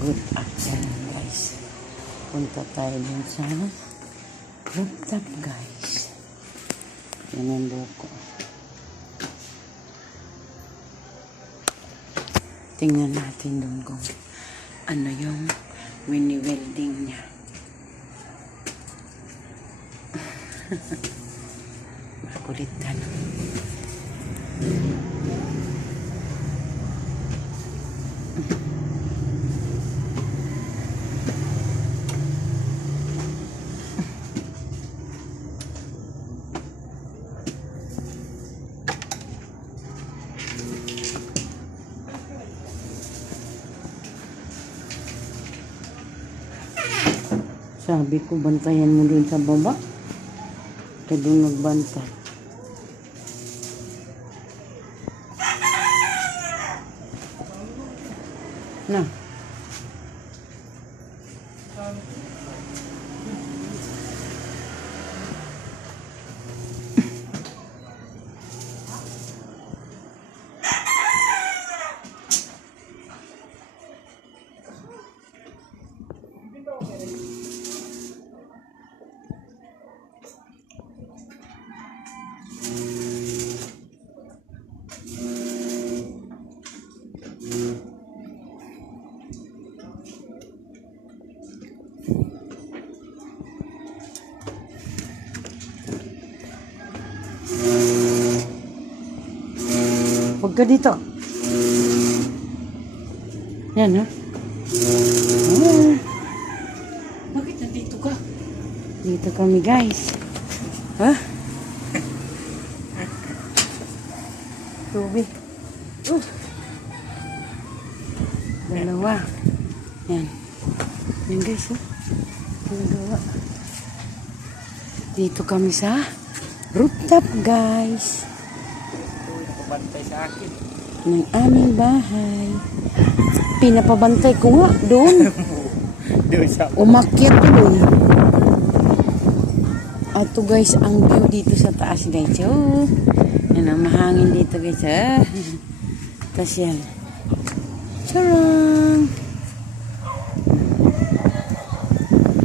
Good afternoon guys. Punta tayo dun sa rooftop guys. Yan ang buko. Tingnan natin dun kung ano yung mini-welding niya. Makulit na no. Sabi ko, bantayan mo dun sa baba. Kaya dun nagbantay. Na. Huwag ka dito. Yan, ha? Oh. Bakit nandito ka? Dito kami, guys. Ha? Tubig. Dalawa. Yan. Yan, guys, ha? Dalawa. Dito kami sa rooftop, guys. Bantay sa akin ng aming bahay. Pinapabantay ko nga doon. Umakyat doon. Ato guys, ang view dito sa taas guys. Oh, yan ang mahangin dito guys. Tapos yan. Charang!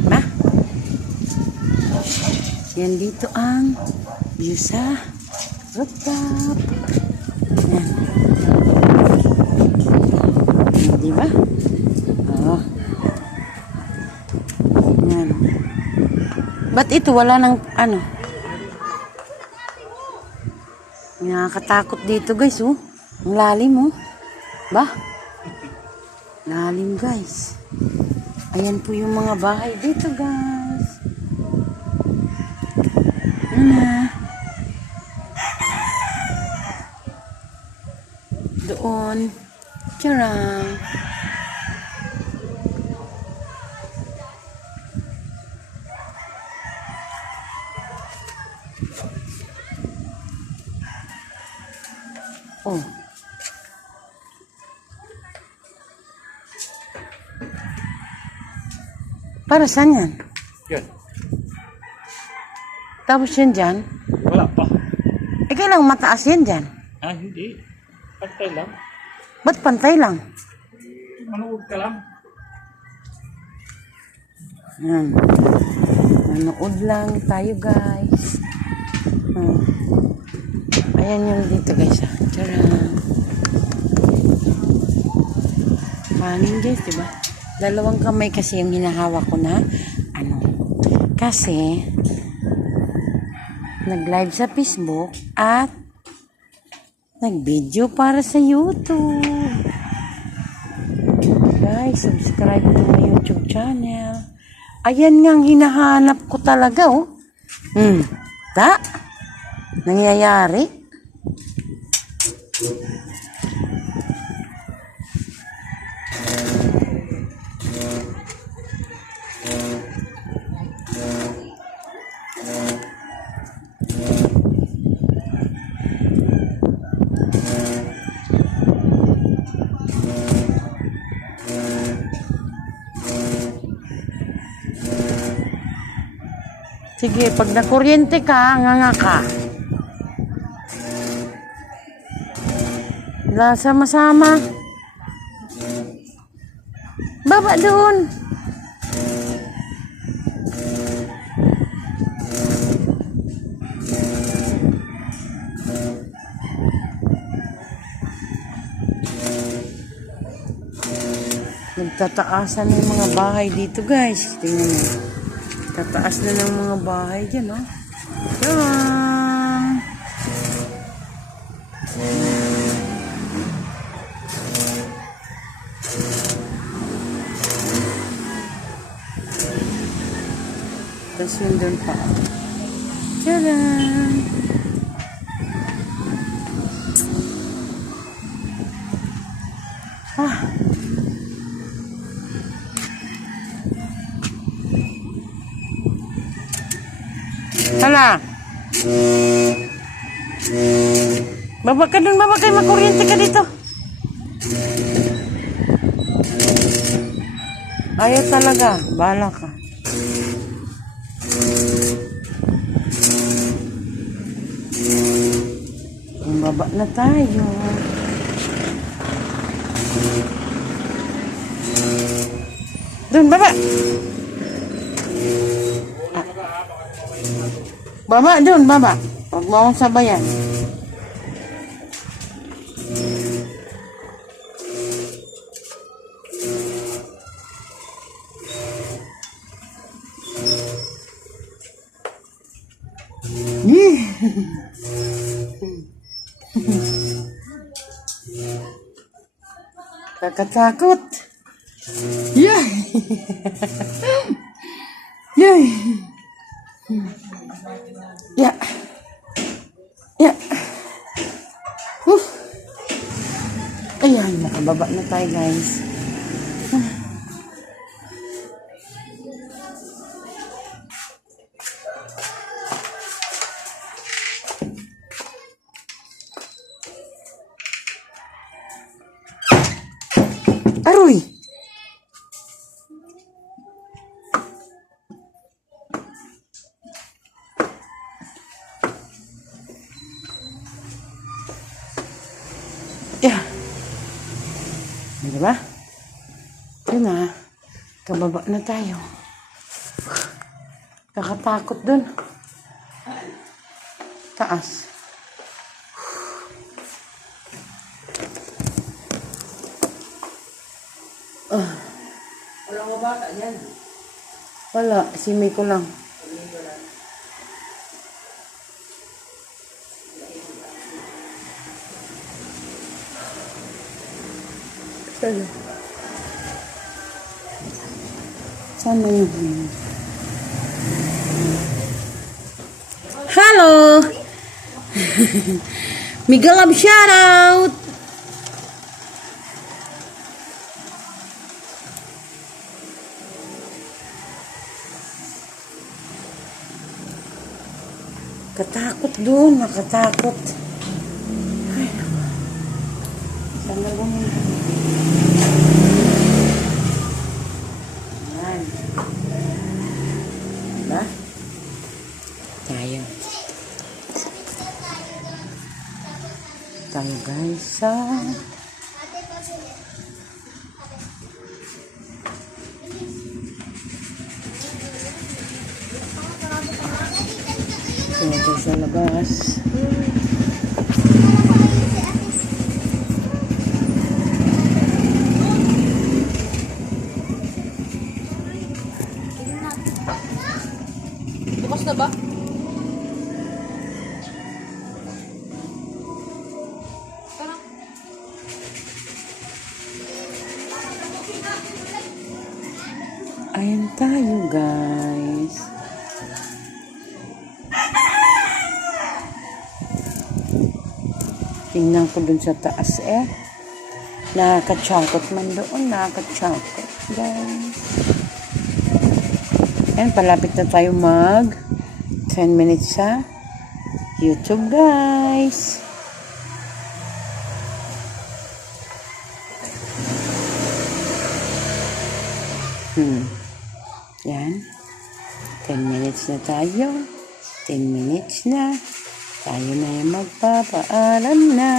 Ba? Yan dito ang view sa rooftop. Yan. Diba? Oo. Yan. Ba't ito wala ng ano? Nakakatakot dito guys, oh. Ang lalim, oh. Ba? Lalim guys. Ayan po yung mga bahay dito guys. Ano? Doon. Charang. Oh. Para saan yan? Yan. Tapos yan dyan? Wala pa. Eh, kailang mataas yan dyan? Ah, hindi. Pantay lang. Ba't pantay lang? Manood ka lang. Yan. Manood lang tayo guys. Ayan yung dito guys. Tcharam. Hangin guys, diba? Dalawang kamay kasi yung hinahawak ko na ano. Kasi nag-live sa Facebook at nag-video para sa YouTube. Guys, subscribe to my YouTube channel. Ayan nga ang hinahanap ko talaga, oh. Ta? Nangyayari? Sige, pag nakuryente ka, nga ka. Lasa masama. Baba doon. Nagtataasan na yung mga bahay dito, guys. Tingnan mo. Tataas na ng mga bahay dyan, oh. Tadam! Tapos yun doon pa. Tadam! Ah! Hala! Baba ka dun, baba kayo, makuryente ka dito. Ayaw talaga, bahala ka. Baba na tayo. Dun, baba! Baba dun, baba. Huwag mo akong sabayan. Kakatakot. Yay! Yay! Ya. Ya. Ayan, nakababa na tayo, guys. Aroy! Yeah. Diba? Yun na. Kababa na tayo. Kakatakot dun. Taas. Wala mga bata yan. Wala. Simay ko lang. Sana yun. Hello! Miguel Love shoutout! Katakot doon, nakatakot. Ay, naman. Sana bumili. Ayan. Diba? Tayo. Tayo, guys, sa... Ito sa labas. Bukas na ba? Tara. Ayan tayo, guys. Tingnan ko dun sa taas eh. Nakaka-chakot man doon. Nakaka-chakot, guys. Ayan, palapit na tayo mag 10 minutes sa YouTube, guys. Yan. 10 minutes na tayo. 10 minutes na. Tayo na yung magpapaalam na.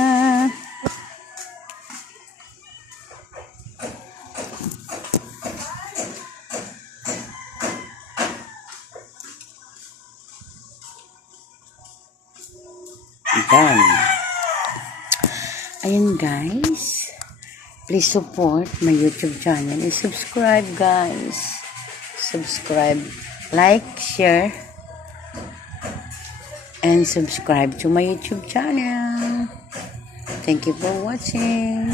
Done. Ayan guys. Please support my YouTube channel and subscribe guys. Subscribe, like, share, and subscribe to my YouTube channel. Thank you for watching.